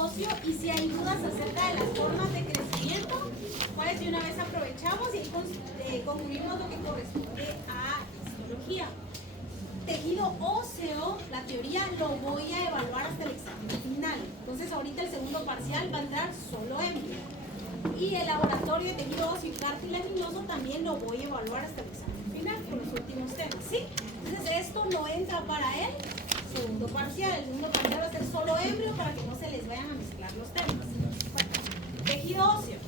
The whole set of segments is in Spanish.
óseo, y si hay dudas acerca de las formas de crecimiento, pues de una vez aprovechamos y concluimos lo que corresponde a histología. Tejido óseo, la teoría lo voy a evaluar hasta el examen final. Entonces ahorita el segundo parcial va a entrar solo embrión. Y el laboratorio de tejido óseo y cartilaginoso también lo voy a evaluar hasta el examen final con los últimos temas, ¿sí? Entonces esto no entra para el segundo parcial. El segundo parcial va a ser solo embrión para que no se les vayan a mezclar los temas. Bueno, tejido óseo.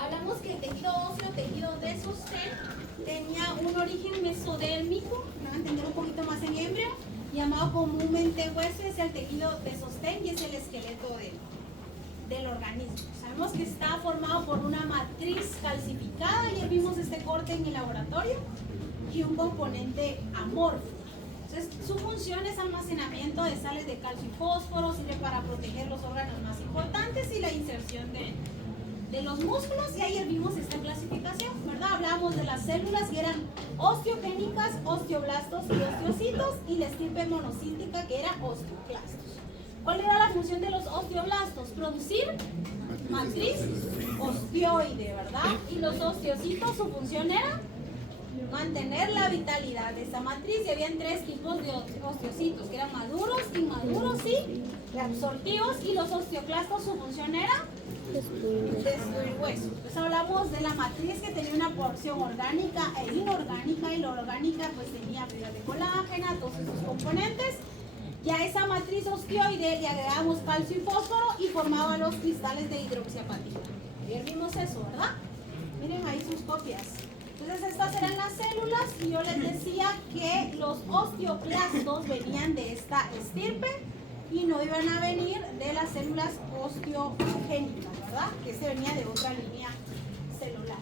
Hablamos que el tejido óseo, tejido de sostén, tenía un origen mesodérmico, me van a entender un poquito más en embrión, llamado comúnmente hueso. Es el tejido de sostén y es el esqueleto del organismo. Sabemos que está formado por una matriz calcificada, ya vimos este corte en el laboratorio, y un componente amorfo. Entonces, su función es almacenamiento de sales de calcio y fósforo, sirve para proteger los órganos más importantes y la inserción de los músculos. Y ayer vimos esta clasificación, ¿verdad? Hablábamos de las células que eran osteogénicas, osteoblastos y osteocitos, y la estirpe monocítica que era osteoclastos. ¿Cuál era la función de los osteoblastos? Producir matriz osteoide, ¿verdad? Y los osteocitos, su función era mantener la vitalidad de esa matriz. Y habían tres tipos de osteocitos, que eran maduros, inmaduros y reabsortivos. Y los osteoclastos, su función era destruir hueso. Entonces hablamos de la matriz que tenía una porción orgánica e inorgánica, y la orgánica pues tenía fibras de colágeno, todos esos componentes. Y a esa matriz osteoide le agregamos calcio y fósforo y formaba los cristales de hidroxiapatita. Ayer vimos eso, ¿verdad? Miren ahí sus copias. Entonces estas eran las células, y yo les decía que los osteoclastos venían de esta estirpe y no iban a venir de las células osteogénicas, ¿verdad? Que se venía de otra línea celular.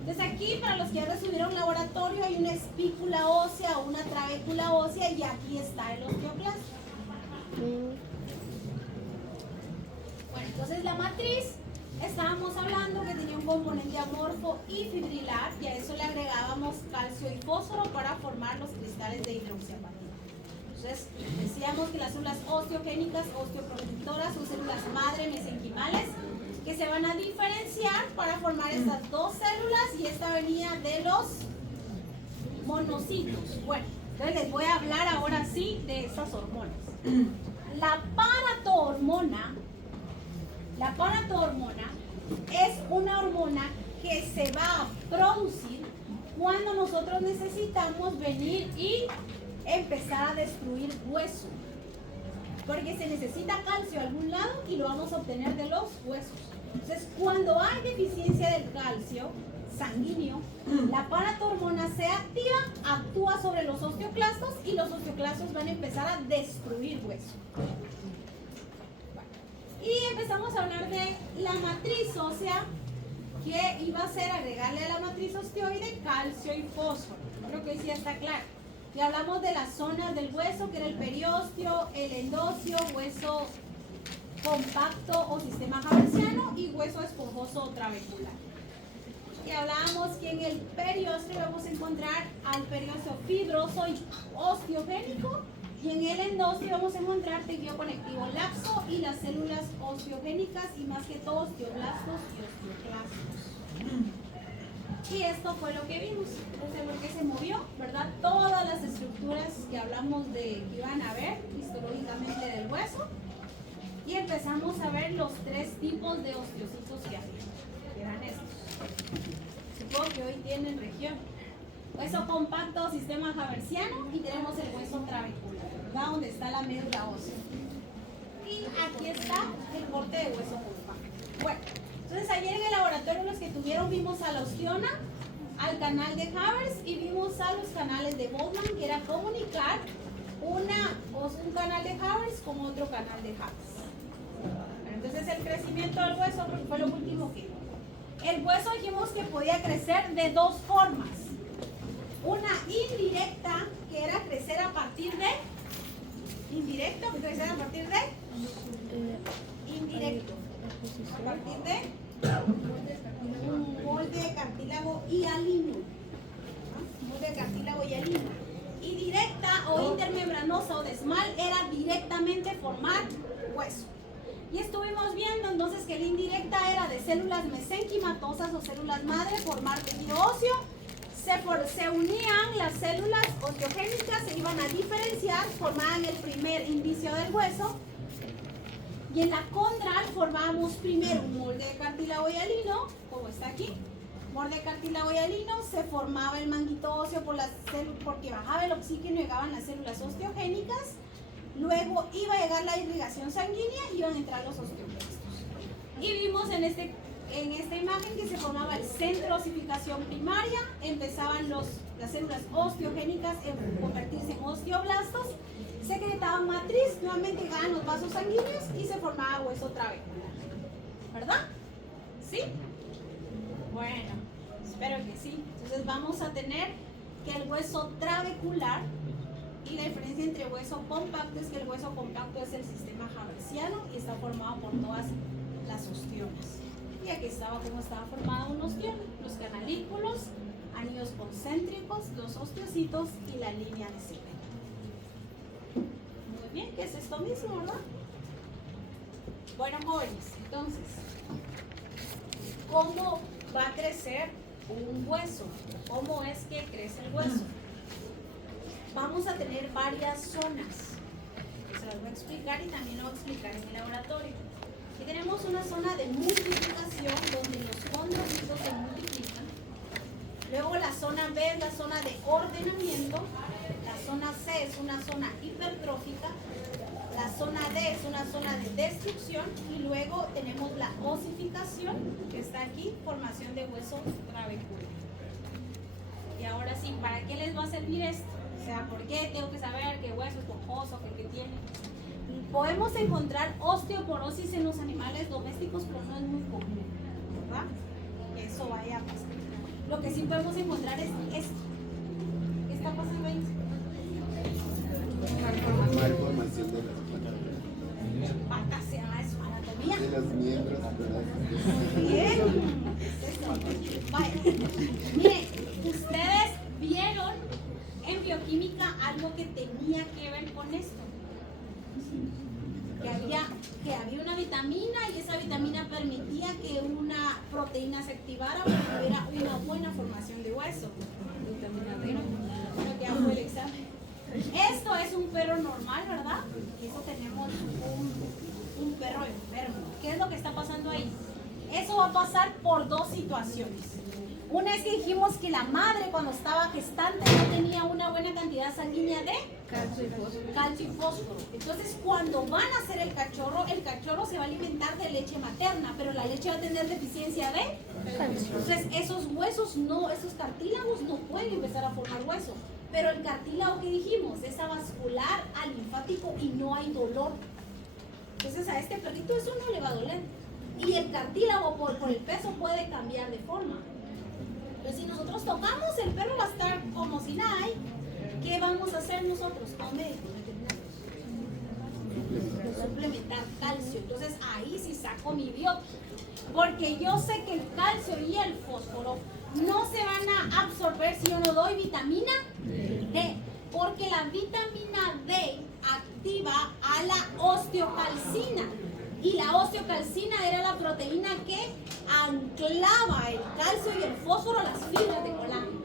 Entonces aquí, para los que ya recibieron laboratorio, hay una espícula ósea o una trabécula ósea, y aquí está el osteoclasto. Bueno, entonces la matriz, estábamos hablando que tenía un componente amorfo y fibrilar, y a eso le agregábamos calcio y fósforo para formar los cristales de hidroxiapatita. Entonces decíamos que las células osteogénicas, osteoprotectoras, son células madre mesenquimales que se van a diferenciar para formar estas dos células, y esta venía de los monocitos. Bueno, entonces les voy a hablar ahora sí de esas hormonas. La paratohormona es una hormona que se va a producir cuando nosotros necesitamos venir y empezar a destruir hueso, porque se necesita calcio a algún lado y lo vamos a obtener de los huesos. Entonces, cuando hay deficiencia del calcio sanguíneo, la paratohormona se activa, actúa sobre los osteoclastos, y los osteoclastos van a empezar a destruir hueso. Y empezamos a hablar de la matriz ósea, que iba a ser agregarle a la matriz osteoide calcio y fósforo. Creo que sí ya está claro. Y hablamos de las zonas del hueso, que era el periósteo, el endósteo, hueso compacto o sistema haversiano, y hueso esponjoso o trabecular. Y hablábamos que en el periósteo vamos a encontrar al periósteo fibroso y osteogénico, y en el endósteo vamos a encontrar tejido conectivo laxo y las células osteogénicas, y más que todo osteoblastos y osteoclastos. Y esto fue lo que vimos. Este es lo que se movió, ¿verdad? Todas las estructuras que hablamos de que iban a ver histológicamente del hueso. Y empezamos a ver los tres tipos de osteocitos que había, que eran estos. Supongo que hoy tienen región. Hueso compacto, sistema haversiano, y tenemos el hueso trabecular, ¿verdad? Donde está la médula ósea. Y aquí está el corte de hueso compacto. Bueno, entonces ayer en el laboratorio los que tuvieron vimos a la osteona, al canal de Havers, y vimos a los canales de Boltzmann, que era comunicar un canal de Havers con otro canal de Havers. Entonces el crecimiento del hueso fue lo último que vimos. El hueso dijimos que podía crecer de dos formas. Una indirecta, que era crecer a partir de indirecto, que crecer a partir de indirecto, a partir de un molde de cartílago hialino, ¿no? Molde de cartílago hialino. Y directa o intermembranosa o desmal era directamente formar hueso. que la indirecta era de células mesenquimatosas o células madre, formar tejido óseo. Se unían las células osteogénicas, se iban a diferenciar, formaban el primer indicio del hueso. Y en la condral formábamos primero un molde de cartílago hialino, como está aquí. Molde de cartílago hialino, se formaba el manguito óseo porque bajaba el oxígeno y llegaban las células osteogénicas. Luego iba a llegar la irrigación sanguínea y iban a entrar los osteoclastos. Y vimos en esta imagen que se formaba el centro de osificación primaria, empezaban las células osteogénicas a convertirse en osteoblastos, secretaban matriz, nuevamente llegaban los vasos sanguíneos y se formaba hueso trabecular. ¿Verdad? ¿Sí? Bueno, espero que sí. Entonces vamos a tener que el hueso trabecular, y la diferencia entre hueso compacto es que el hueso compacto es el sistema haversiano y está formado por todas las ostiones. Y aquí estaba cómo estaba formado un ostión: los canalículos, anillos concéntricos, los osteocitos y la línea de cemento. Muy bien, ¿qué es esto mismo, verdad? Bueno, jóvenes, entonces, ¿cómo va a crecer un hueso? ¿Cómo es que crece el hueso? Vamos a tener varias zonas. Se las voy a explicar y también lo voy a explicar en el laboratorio. Aquí tenemos una zona de multiplicación donde los condrocitos se multiplican. Luego la zona B es la zona de ordenamiento. La zona C es una zona hipertrófica. La zona D es una zona de destrucción. Y luego tenemos la osificación, que está aquí, formación de hueso trabecular. Y ahora sí, ¿para qué les va a servir esto? O sea, ¿por qué tengo que saber qué hueso esponjoso, qué tiene? Podemos encontrar osteoporosis en los animales domésticos, pero no es muy común, ¿verdad? Que eso vaya a pasar. Lo que sí podemos encontrar es esto. ¿Qué está pasando ahí? Malformación de las patas. Se llama eso, anatomía. De los miembros. Muy bien. Eso. Vaya. Miren, ustedes vieron en bioquímica algo que tenía que ver con esto. Que había una vitamina y esa vitamina permitía que una proteína se activara para que hubiera una buena formación de hueso. Vitamina D. Bueno, que hago el examen. Esto es un perro normal, ¿verdad? Eso tenemos un perro enfermo. ¿Qué es lo que está pasando ahí? Eso va a pasar por dos situaciones. Una es que dijimos que la madre cuando estaba gestante no tenía una buena cantidad sanguínea de calcio y fósforo. Entonces cuando van a hacer el cachorro se va a alimentar de leche materna, pero la leche va a tener deficiencia de calcio. Entonces esos huesos no, esos cartílagos no pueden empezar a formar hueso. Pero el cartílago que dijimos es avascular al linfático y no hay dolor. Entonces a este perrito eso no le va a doler. Y el cartílago por el peso puede cambiar de forma. Pero si nosotros tocamos, el perro va a estar como si nada hay. ¿Qué vamos a hacer nosotros? A un médico suplementar calcio. Entonces ahí sí saco mi biopsia. Porque yo sé que el calcio y el fósforo no se van a absorber si yo no doy vitamina D. Porque la vitamina D activa a la osteocalcina. Y la osteocalcina era la proteína que anclaba el calcio y el fósforo a las fibras de colágeno.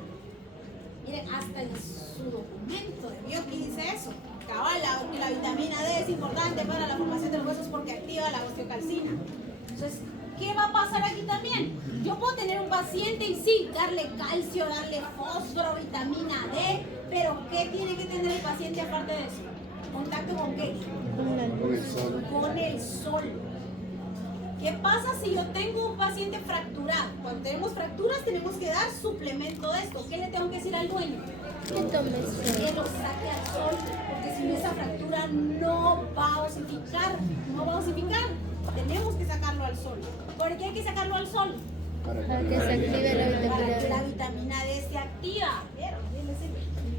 Miren, hasta en su documento de bioquímica dice eso. Cabal, que la vitamina D es importante para la formación de los huesos porque activa la osteocalcina. Entonces, ¿qué va a pasar aquí también? Yo puedo tener un paciente y sí, darle calcio, darle fósforo, vitamina D, pero ¿qué tiene que tener el paciente aparte de eso? ¿Contacto con qué? Con el sol. Con el sol. ¿Qué pasa si yo tengo un paciente fracturado? Cuando tenemos fracturas tenemos que dar suplemento de esto. ¿Qué le tengo que decir al dueño? Que lo saque al sol, porque si no esa fractura no va a osificar. No va a osificar. Tenemos que sacarlo al sol. ¿Por qué hay que sacarlo al sol? Para que se active la vitamina Para que D. la vitamina D se activa. ¿Vieron?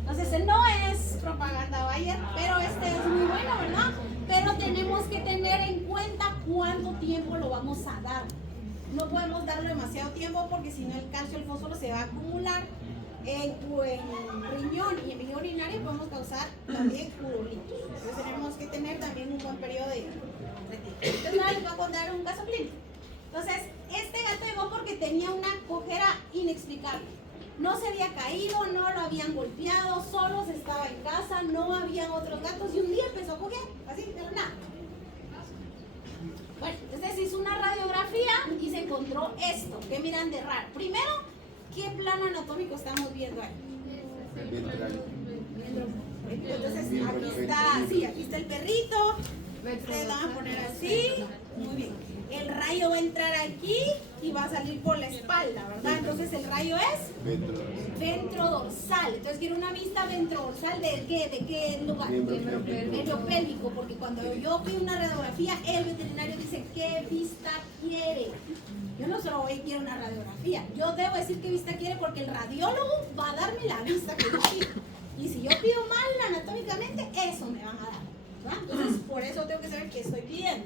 Entonces no es propaganda Bayer, pero este es muy bueno, ¿verdad? Pero tenemos que tener en cuenta cuánto tiempo lo vamos a dar. No podemos darlo demasiado tiempo porque si no el calcio y el fósforo se va a acumular en riñón y en vía urinaria y podemos causar también urolitis. Entonces tenemos que tener también un buen periodo de tiempo. Entonces ahora les voy a contar un caso clínico. tenía una cojera inexplicable. No se había caído, no lo habían golpeado, solo se estaba en casa, no había otros gatos y un día empezó a coger, así de la nada. Bueno, entonces hizo una radiografía y se encontró esto. ¿Qué miran de raro? Primero, ¿qué plano anatómico estamos viendo ahí? Entonces aquí está, sí, aquí está el perrito. Ustedes van a poner así. Muy bien. El rayo va a entrar aquí y va a salir por la espalda, ¿verdad? Entonces el rayo es ventrodorsal. Entonces quiero una vista ventrodorsal ¿de qué lugar? Miembro pélvico, porque cuando yo pido una radiografía, el veterinario dice qué vista quiere. Yo no solo quiero una radiografía, yo debo decir qué vista quiere porque el radiólogo va a darme la vista que yo pido. Y si yo pido mal anatómicamente, eso me van a dar, ¿verdad? Entonces por eso tengo que saber qué estoy pidiendo.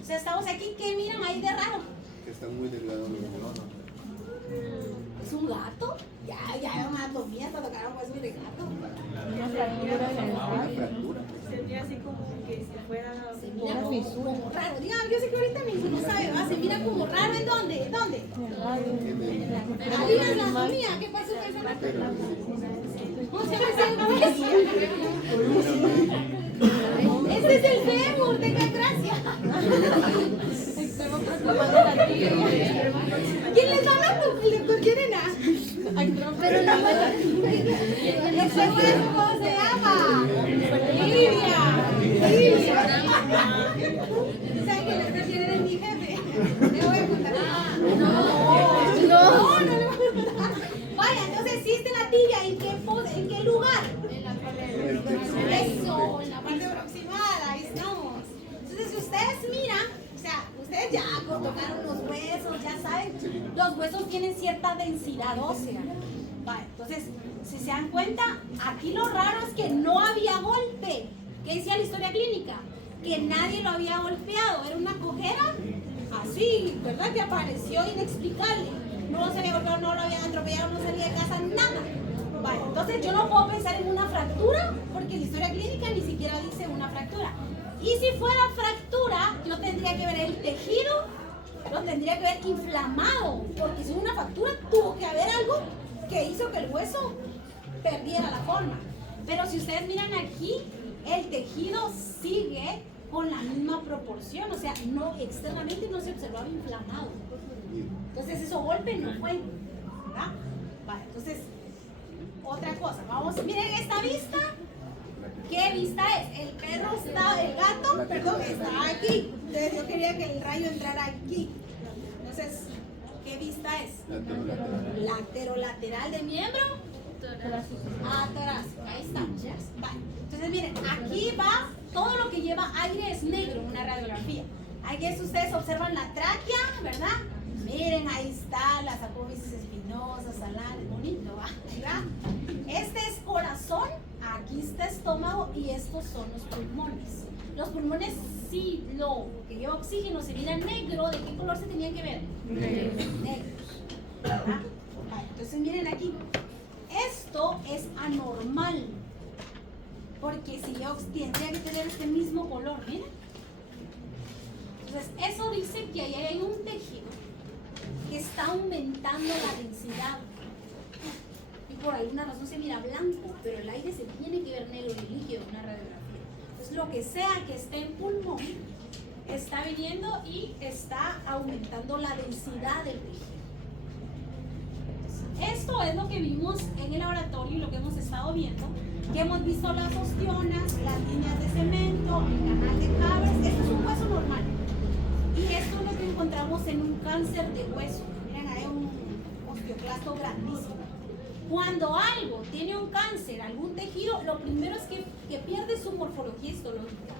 O sea, estamos aquí, ¿qué miran ahí de raro? Que está muy delgado. ¿Es un gato? Ya una anatomía para tocar un hueso de gato. Una fractura. Se mira así como que si fuera Se mira como raro. Dígame, yo sé que ahorita mi hijo no sabe, ¿va? Se mira como raro. ¿En dónde? ¿Dónde? Ahí en la anatomía. ¿Qué pasó con esa anatomía? ¿Cómo se llama ese hueso? Este es el fémur, tenga gracia. ¿Quién les da la quieren a? Pero la ¿ese hueso cómo se llama? Livia. ¿Saben que les prefieren mi jefe? Le voy a contar. No le voy a contar. Vaya, entonces existe la tibia. ¿En qué lugar? Eso, en la parte proximal, ahí estamos. Entonces, si ustedes miran, o sea, ustedes ya tocaron los huesos, ya saben, los huesos tienen cierta densidad ósea. Vale, entonces, si se dan cuenta, aquí lo raro es que no había golpe. ¿Qué decía la historia clínica? Que nadie lo había golpeado, era una cojera así, ¿verdad? Que apareció inexplicable. No se había golpeado, no lo habían atropellado, no salía de casa, nada. Vale, entonces yo no puedo pensar en una fractura porque la historia clínica ni siquiera dice una fractura. Y si fuera fractura, yo tendría que ver el tejido, lo tendría que ver inflamado, porque si una fractura tuvo que haber algo que hizo que el hueso perdiera la forma. Pero si ustedes miran aquí, el tejido sigue con la misma proporción, o sea, no externamente no se observaba inflamado. Entonces eso golpe no fue, ¿verdad? Vale, entonces otra cosa, vamos, miren esta vista. ¿Qué vista es? El perro está, el gato, perdón, está aquí. Entonces yo quería que el rayo entrara aquí. Entonces, ¿qué vista es? Laterolateral de miembro atrás. Ahí estamos, ¿ya? Vale. Entonces miren, aquí va todo lo que lleva aire es negro en una radiografía. Aquí ustedes observan la tráquea, ¿verdad? Miren, ahí está las apófisis espinosas, salares, bonito, ¿verdad? Este es corazón, aquí está estómago y estos son los pulmones. Los pulmones, sí, lo que lleva oxígeno se mira negro. ¿De qué color se tenían que ver? Negro. ¿Verdad? Vale, entonces miren aquí. Esto es anormal. Porque si yo tendría que tener este mismo color, miren. Entonces, eso dice que ahí hay un tejido que está aumentando la densidad. Y por alguna razón se mira blanco, pero el aire se tiene que ver negro y líquido en una radiografía. Entonces, lo que sea que esté en pulmón está viniendo y está aumentando la densidad del tejido. Esto es lo que vimos en el laboratorio y lo que hemos estado viendo, que hemos visto las ostionas, las líneas de cemento, el canal de Cabres. Esto es un hueso normal. Y esto es lo que encontramos en un cáncer de hueso. Miren, hay un osteoclasto grandísimo. Cuando algo tiene un cáncer, algún tejido, lo primero es que pierde su morfología histológica.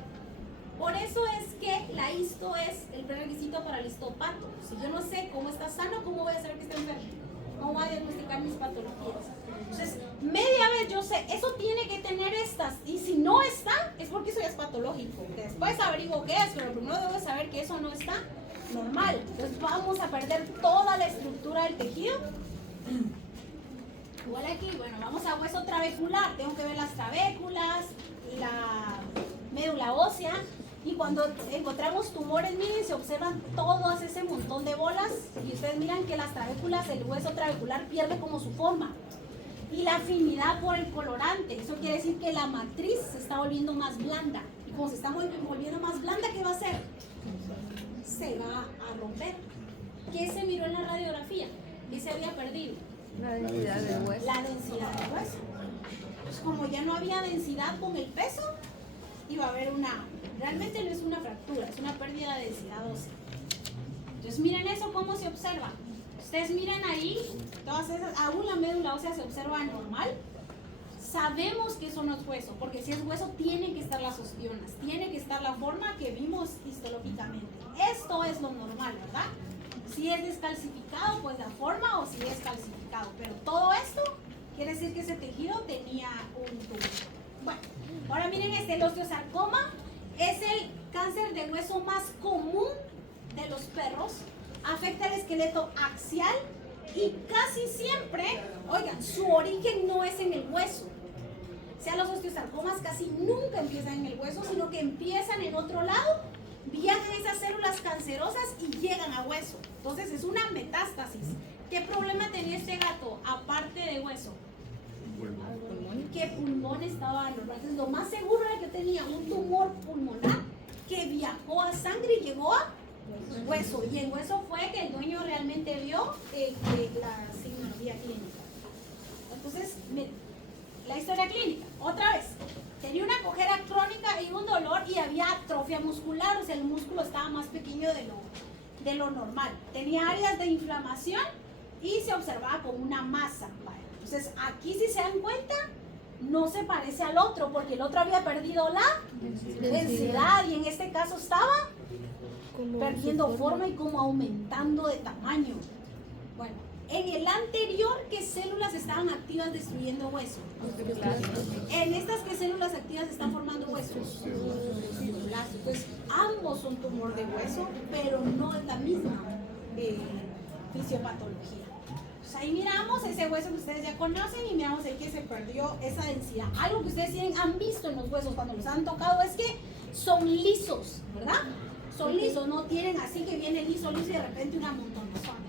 Por eso es que la histo es el prerequisito para el histopato. Si yo no sé cómo está sano, ¿cómo voy a saber que está enfermo? ¿Cómo voy a diagnosticar mis patologías? Entonces, media vez yo sé, eso tiene que tener estas. Y si no está, es porque eso ya es patológico. Que después averiguo qué es, pero primero debo saber que eso no está normal. Entonces vamos a perder toda la estructura del tejido. Igual aquí, bueno, vamos a hueso trabecular. Tengo que ver las trabéculas, la médula ósea. Y cuando encontramos tumores, miren, se observan todo ese montón de bolas y ustedes miran que las trabéculas, el hueso trabecular pierde como su forma. Y la afinidad por el colorante, eso quiere decir que la matriz se está volviendo más blanda. Y como se está volviendo más blanda, ¿qué va a hacer? Se va a romper. ¿Qué se miró en la radiografía? ¿Qué se había perdido? La densidad del hueso. La densidad del hueso. Pues como ya no había densidad con el peso, iba a haber realmente no es una fractura, es una pérdida de densidad ósea. Entonces miren eso, cómo se observa. Ustedes miren ahí, todas esas, aún la médula ósea se observa normal. Sabemos que eso no es hueso, porque si es hueso tienen que estar las ostionas, tiene que estar la forma que vimos histológicamente. Esto es lo normal, ¿verdad? Si es descalcificado, pues la forma, o si es calcificado. Pero todo esto quiere decir que ese tejido tenía un tumor. Bueno, ahora miren el osteosarcoma es el cáncer de hueso más común de los perros. Afecta el esqueleto axial y casi siempre, oigan, su origen no es en el hueso. O sea, los osteosarcomas casi nunca empiezan en el hueso, sino que empiezan en otro lado, viajan esas células cancerosas y llegan a hueso. Entonces es una metástasis. ¿Qué problema tenía este gato aparte de hueso? Que pulmón estaba normal. Entonces lo más seguro era que tenía un tumor pulmonar que viajó a sangre y llegó a hueso. Y en hueso fue que el dueño realmente vio la signología clínica. Entonces, la historia clínica, otra vez. Tenía una cojera crónica y un dolor y había atrofia muscular, o sea, el músculo estaba más pequeño de lo normal. Tenía áreas de inflamación y se observaba como una masa. Entonces, aquí si se dan cuenta, no se parece al otro, porque el otro había perdido la densidad y en este caso estaba perdiendo forma y como aumentando de tamaño. Bueno, en el anterior, ¿qué células estaban activas destruyendo hueso? En estas, ¿qué células activas están formando huesos? Entonces, ambos son tumor de hueso, pero no es la misma fisiopatología. Pues ahí miramos ese hueso que ustedes ya conocen y miramos el que se perdió esa densidad. Algo que ustedes han visto en los huesos cuando los han tocado es que son lisos, ¿verdad? Son lisos, no tienen así que viene liso y de repente una montonazón.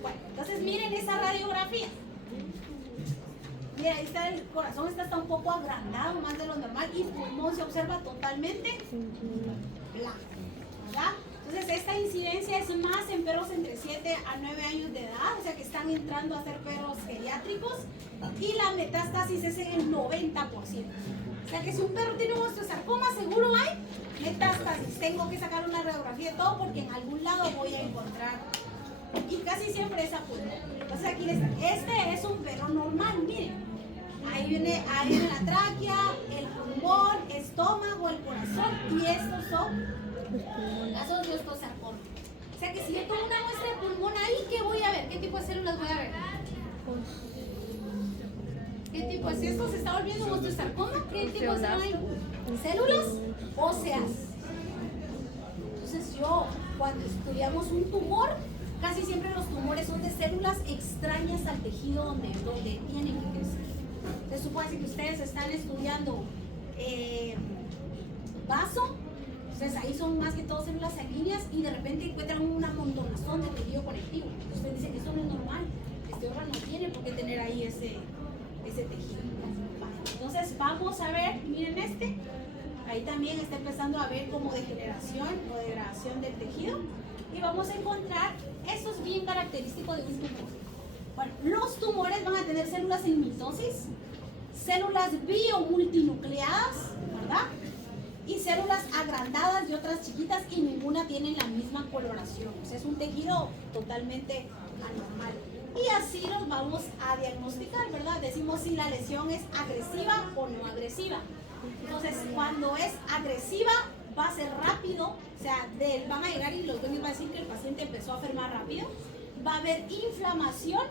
Bueno, entonces miren esa radiografía. Mira, ahí está el corazón, está un poco agrandado, más de lo normal, y el pulmón se observa totalmente blanco, ¿verdad? Entonces esta incidencia es más en perros entre 7 a 9 años de edad, o sea que están entrando a ser perros geriátricos, y la metástasis es en el 90%. O sea que si un perro tiene un osteosarcoma, seguro hay metástasis. Tengo que sacar una radiografía de todo porque en algún lado voy a encontrar. Y casi siempre es a pulmón. Entonces aquí está. Este es un perro normal, miren. Ahí viene la tráquea, el pulmón, estómago, el corazón. Y estos son casos de osteosarcoma. O sea que si yo tomo una muestra de pulmón ahí, ¿qué voy a ver? ¿Qué tipo de células voy a ver? ¿Qué tipo es esto? ¿Se está volviendo un osteosarcoma? ¿Qué tipo de células hay? Células óseas. Entonces cuando estudiamos un tumor, casi siempre los tumores son de células extrañas al tejido donde tienen que crecer. Se supone que ustedes están estudiando vaso, entonces ahí son más que todo células sanguíneas y de repente encuentran una montonazón de tejido conectivo. Ustedes dicen que esto no es normal, este órgano no tiene por qué tener ahí ese tejido. Entonces vamos a ver, miren ahí también está empezando a ver como degeneración o degradación del tejido y vamos a encontrar, esto es bien característico de un tumor. Bueno, los tumores van a tener células en mitosis, células biomultinucleadas, ¿verdad? Y células agrandadas y otras chiquitas y ninguna tiene la misma coloración, o sea, es un tejido totalmente anormal. Y así los vamos a diagnosticar, ¿verdad? Decimos si la lesión es agresiva o no agresiva. Entonces, cuando es agresiva, va a ser rápido, o sea, van a llegar y los dueños van a decir que el paciente empezó a enfermar rápido. Va a haber inflamación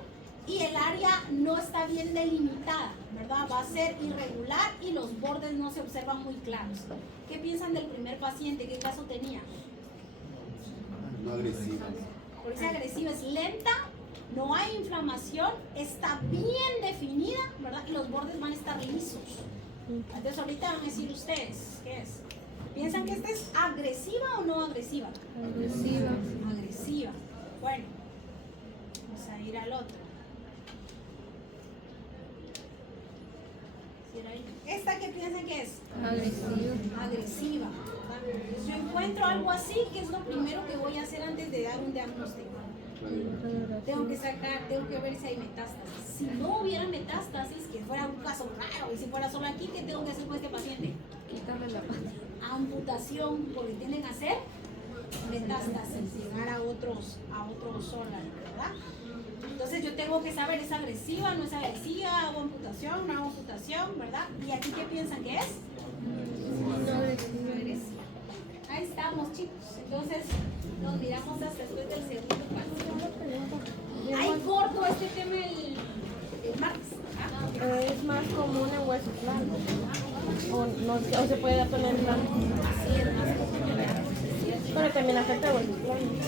y el área no está bien delimitada, ¿verdad? Va a ser irregular y los bordes no se observan muy claros. ¿Qué piensan del primer paciente? ¿Qué caso tenía? No agresiva. Por eso agresiva es lenta. No hay inflamación, está bien definida, ¿verdad? Y los bordes van a estar lisos. Entonces ahorita van a decir ustedes, ¿qué es? ¿Piensan que esta es agresiva o no agresiva? Agresiva. Agresiva. Bueno, vamos a ir al otro. ¿Esta qué piensan que es? Agresiva. Agresiva. ¿Verdad? Si yo encuentro algo así, ¿qué es lo primero que voy a hacer antes de dar un diagnóstico? Tengo que ver si hay metástasis. Si no hubiera metástasis, que fuera un caso raro, y si fuera solo aquí, ¿qué tengo que hacer con este paciente? Quitarle la pata. Amputación, porque tienden a hacer metástasis, llegar a otros órganos, ¿verdad? Entonces yo tengo que saber, ¿es agresiva, no es agresiva? ¿Hago amputación, no hago amputación, verdad? ¿Y aquí qué piensan que es? No agresiva. Agresiva. Ahí estamos, chicos. Entonces nos miramos hasta después del segundo paso. Ahí corto este tema el martes. ¿Ah? Es más común en huesos largos. O se puede poner blanco. Así es más común. Pero también afecta a huesos planos.